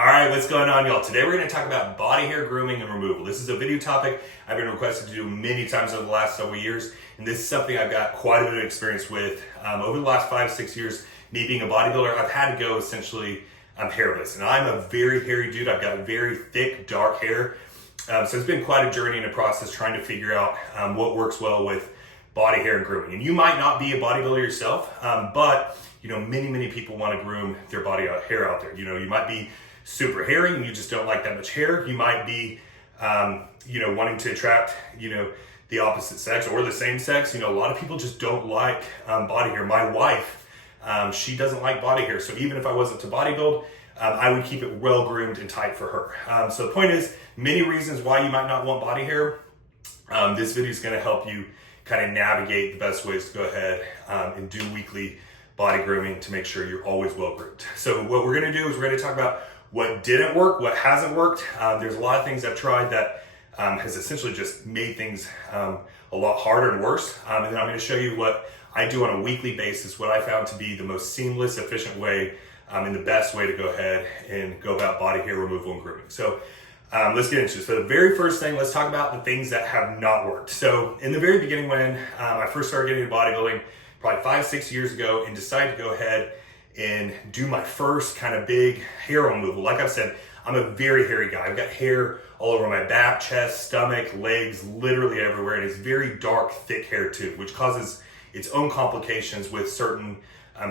All right, what's going on, y'all? Today we're going to talk about body hair grooming and removal. This is a video topic I've been requested to do many times over the last several years, and this is something I've got quite a bit of experience with. Over the last 5-6 years, me being a bodybuilder, I've had to go essentially hairless, and I'm a very hairy dude. I've got very thick, dark hair, so it's been quite a journey and a process trying to figure out what works well with body hair and grooming. And you might not be a bodybuilder yourself, but many people want to groom their body hair out there. You might be super hairy and you just don't like that much hair. You might be, wanting to attract, the opposite sex or the same sex. A lot of people just don't like body hair. My wife, she doesn't like body hair. So even if I wasn't to bodybuild, I would keep it well groomed and tight for her. So the point is, many reasons why you might not want body hair. This video is going to help you kind of navigate the best ways to go ahead and do weekly body grooming to make sure you're always well groomed. So what we're going to do is we're going to talk about what didn't work, what hasn't worked. There's a lot of things I've tried that has essentially just made things a lot harder and worse. And then I'm going to show you what I do on a weekly basis, what I found to be the most seamless, efficient way and the best way to go ahead and go about body hair removal and grooming. So let's get into it. So the very first thing, let's talk about the things that have not worked. So in the very beginning when I first started getting into bodybuilding, probably 5-6 years ago, and decided to go ahead and do my first kind of big hair removal. Like I've said, I'm a very hairy guy. I've got hair all over my back, chest, stomach, legs, literally everywhere. And it's very dark, thick hair too, which causes its own complications with certain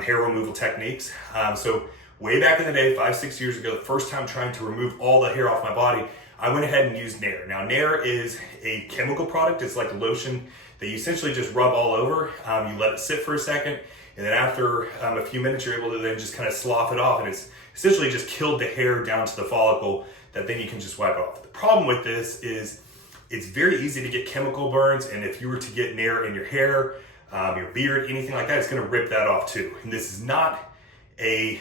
hair removal techniques. So way back in the day, 5-6 years ago, the first time trying to remove all the hair off my body, I went ahead and used Nair. Now Nair is a chemical product. It's like a lotion that you essentially just rub all over. You let it sit for a second, and then after a few minutes, you're able to then just kind of slough it off, and it's essentially just killed the hair down to the follicle that then you can just wipe off. The problem with this is it's very easy to get chemical burns, and if you were to get Nair in your hair, your beard, anything like that, it's gonna rip that off too. And this is not a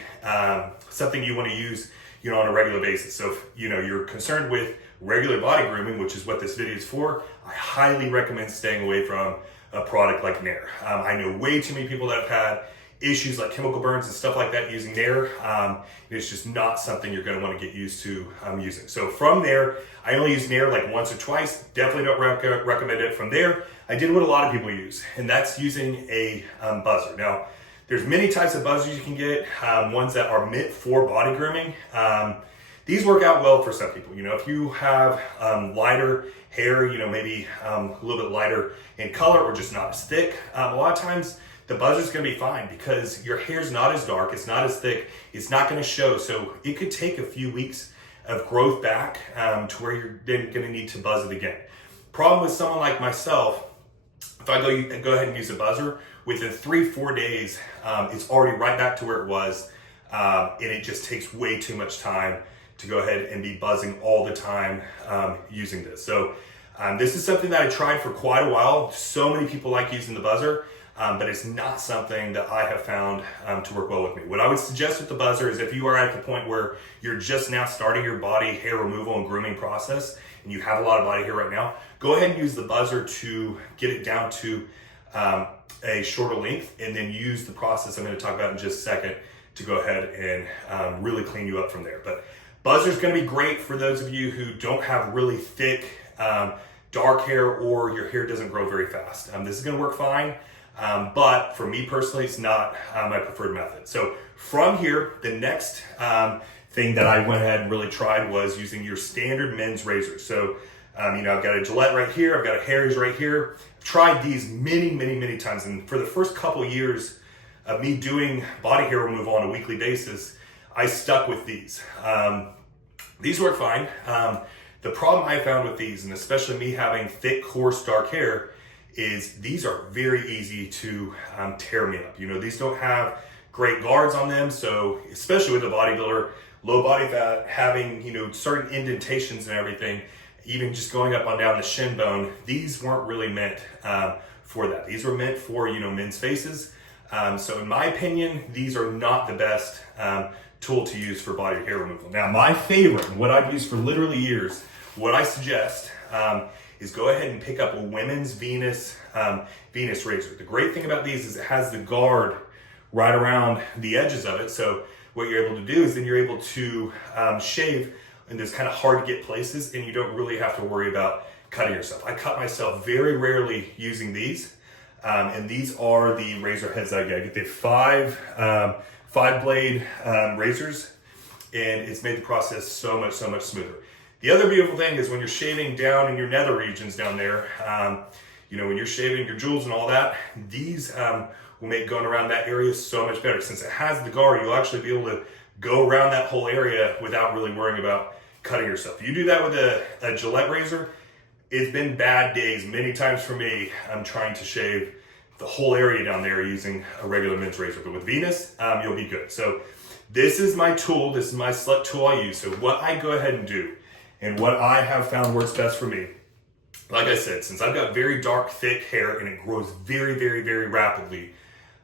something you wanna use on a regular basis. So if you're concerned with regular body grooming, which is what this video is for, I highly recommend staying away from a product like Nair. I know way too many people that have had issues like chemical burns and stuff like that using Nair. It's just not something you're going to want to get used to using. So from there, I only use Nair like once or twice. Definitely don't recommend it. From there, I did what a lot of people use, and that's using a buzzer. Now, there's many types of buzzers you can get, ones that are meant for body grooming. These work out well for some people. If you have lighter hair, maybe a little bit lighter in color or just not as thick, a lot of times the buzzer's gonna be fine because your hair's not as dark, it's not as thick, it's not gonna show. So it could take a few weeks of growth back to where you're then gonna need to buzz it again. Problem with someone like myself, if I go ahead and use a buzzer, within 3-4 days, it's already right back to where it was, and it just takes way too much time to go ahead and be buzzing all the time using this. So this is something that I tried for quite a while. So many people like using the buzzer, but it's not something that I have found to work well with me. What I would suggest with the buzzer is if you are at the point where you're just now starting your body hair removal and grooming process, and you have a lot of body hair right now, go ahead and use the buzzer to get it down to a shorter length, and then use the process I'm going to talk about in just a second to go ahead and really clean you up from there. But buzzer's going to be great for those of you who don't have really thick, dark hair, or your hair doesn't grow very fast. This is going to work fine, but for me personally, it's not my preferred method. So from here, the next thing that I went ahead and really tried was using your standard men's razor. So I've got a Gillette right here, I've got a Harry's right here. I've tried these many times, and for the first couple of years of me doing body hair removal on a weekly basis, I stuck with these. These work fine. The problem I found with these, and especially me having thick, coarse, dark hair, is these are very easy to tear me up. These don't have great guards on them, so especially with a bodybuilder, low body fat, having certain indentations and everything, even just going up and down the shin bone, these weren't really meant for that. These were meant for men's faces. So in my opinion, these are not the best tool to use for body hair removal. Now, my favorite, what I've used for literally years, what I suggest is go ahead and pick up a women's Venus razor. The great thing about these is it has the guard right around the edges of it. So what you're able to do is then you're able to shave in those kind of hard to get places, and you don't really have to worry about cutting yourself. I cut myself very rarely using these, and these are the razor heads I get. I get the five blade razors, and it's made the process so much smoother. The other beautiful thing is when you're shaving down in your nether regions down there, when you're shaving your jewels and all that, these will make going around that area so much better. Since it has the guard, you'll actually be able to go around that whole area without really worrying about cutting yourself. If you do that with a Gillette razor, it's been bad days many times for me. I'm trying to shave the whole area down there using a regular men's razor, but with Venus, you'll be good. So this is my tool. This is my select tool I use. So what I go ahead and do, and what I have found works best for me, like I said, since I've got very dark, thick hair and it grows very rapidly,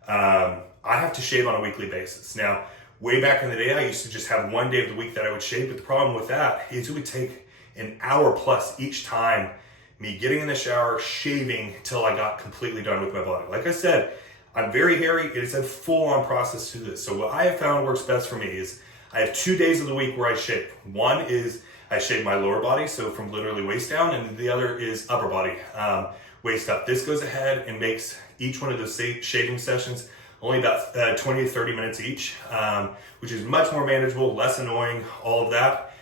I have to shave on a weekly basis. Now, way back in the day, I used to just have one day of the week that I would shave, but the problem with that is it would take an hour plus each time me getting in the shower, shaving till I got completely done with my body. Like I said, I'm very hairy. It is a full-on process to this. So what I have found works best for me is I have 2 days of the week where I shave. One is I shave my lower body, so from literally waist down, and the other is upper body, waist up. This goes ahead and makes each one of those shaving sessions only about 20 to 30 minutes each, which is much more manageable, less annoying, all of that.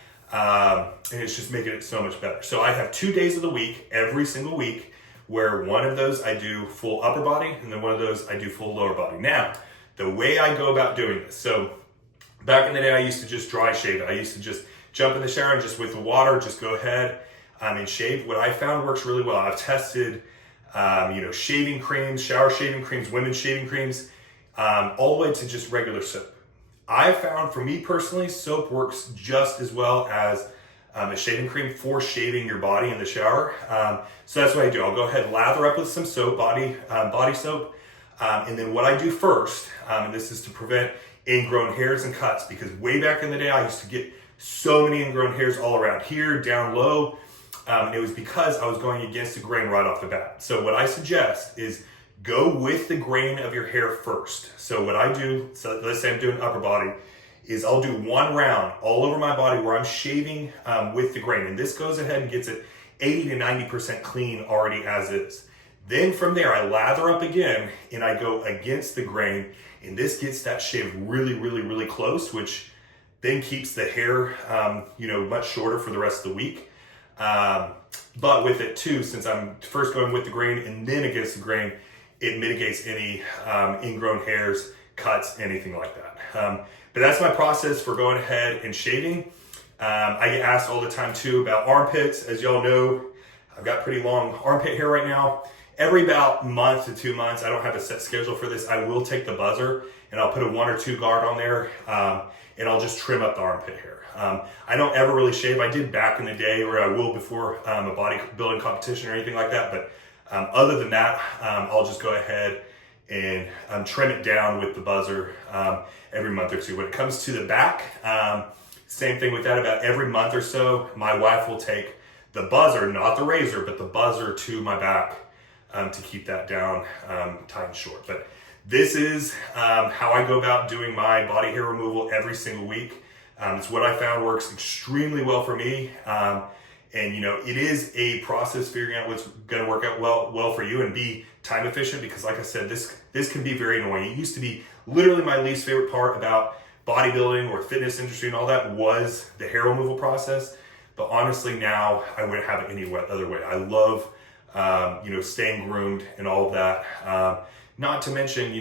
And it's just making it so much better. So I have 2 days of the week, every single week, where one of those I do full upper body, and then one of those I do full lower body. Now, the way I go about doing this, so back in the day, I used to just dry shave it. I used to just jump in the shower and just with the water, just go ahead and shave. What I found works really well. I've tested, shaving creams, shower shaving creams, women's shaving creams, all the way to just regular soap. I found, for me personally, soap works just as well as a shaving cream for shaving your body in the shower. So that's what I do. I'll go ahead and lather up with some soap, body soap. And then what I do first, and this is to prevent ingrown hairs and cuts, because way back in the day, I used to get so many ingrown hairs all around here, down low. It was because I was going against the grain right off the bat. So what I suggest is go with the grain of your hair first. So what I do, so let's say I'm doing upper body, is I'll do one round all over my body where I'm shaving with the grain. And this goes ahead and gets it 80 to 90% clean already as is. Then from there, I lather up again and I go against the grain. And this gets that shave really close, which then keeps the hair, much shorter for the rest of the week. But with it too, since I'm first going with the grain and then against the grain, it mitigates any ingrown hairs, cuts, anything like that. But that's my process for going ahead and shaving. I get asked all the time too about armpits. As y'all know, I've got pretty long armpit hair right now. Every about month to 2 months, I don't have a set schedule for this, I will take the buzzer and I'll put a 1 or 2 guard on there, and I'll just trim up the armpit hair. I don't ever really shave. I did back in the day, or I will before a bodybuilding competition or anything like that. But other than that, I'll just go ahead and trim it down with the buzzer every month or two. When it comes to the back, same thing with that. About every month or so, my wife will take the buzzer, not the razor, but the buzzer to my back to keep that down tight and short. But this is how I go about doing my body hair removal every single week. It's what I found works extremely well for me. And it is a process figuring out what's going to work out well for you and be time efficient, because like I said, this can be very annoying. It used to be literally my least favorite part about bodybuilding or fitness industry and all that was the hair removal process. But honestly, now I wouldn't have it any other way. I love, staying groomed and all of that. Not to mention,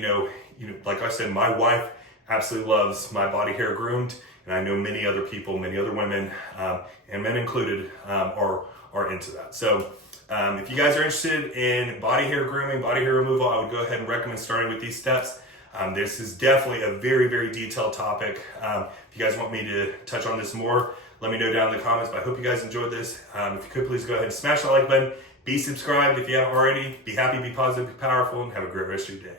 like I said, my wife absolutely loves my body hair groomed. And I know many other people, many other women, and men included, are into that. So if you guys are interested in body hair grooming, body hair removal, I would go ahead and recommend starting with these steps. This is definitely a very detailed topic. If you guys want me to touch on this more, let me know down in the comments. But I hope you guys enjoyed this. If you could, please go ahead and smash that like button. Be subscribed if you haven't already. Be happy, be positive, be powerful, and have a great rest of your day.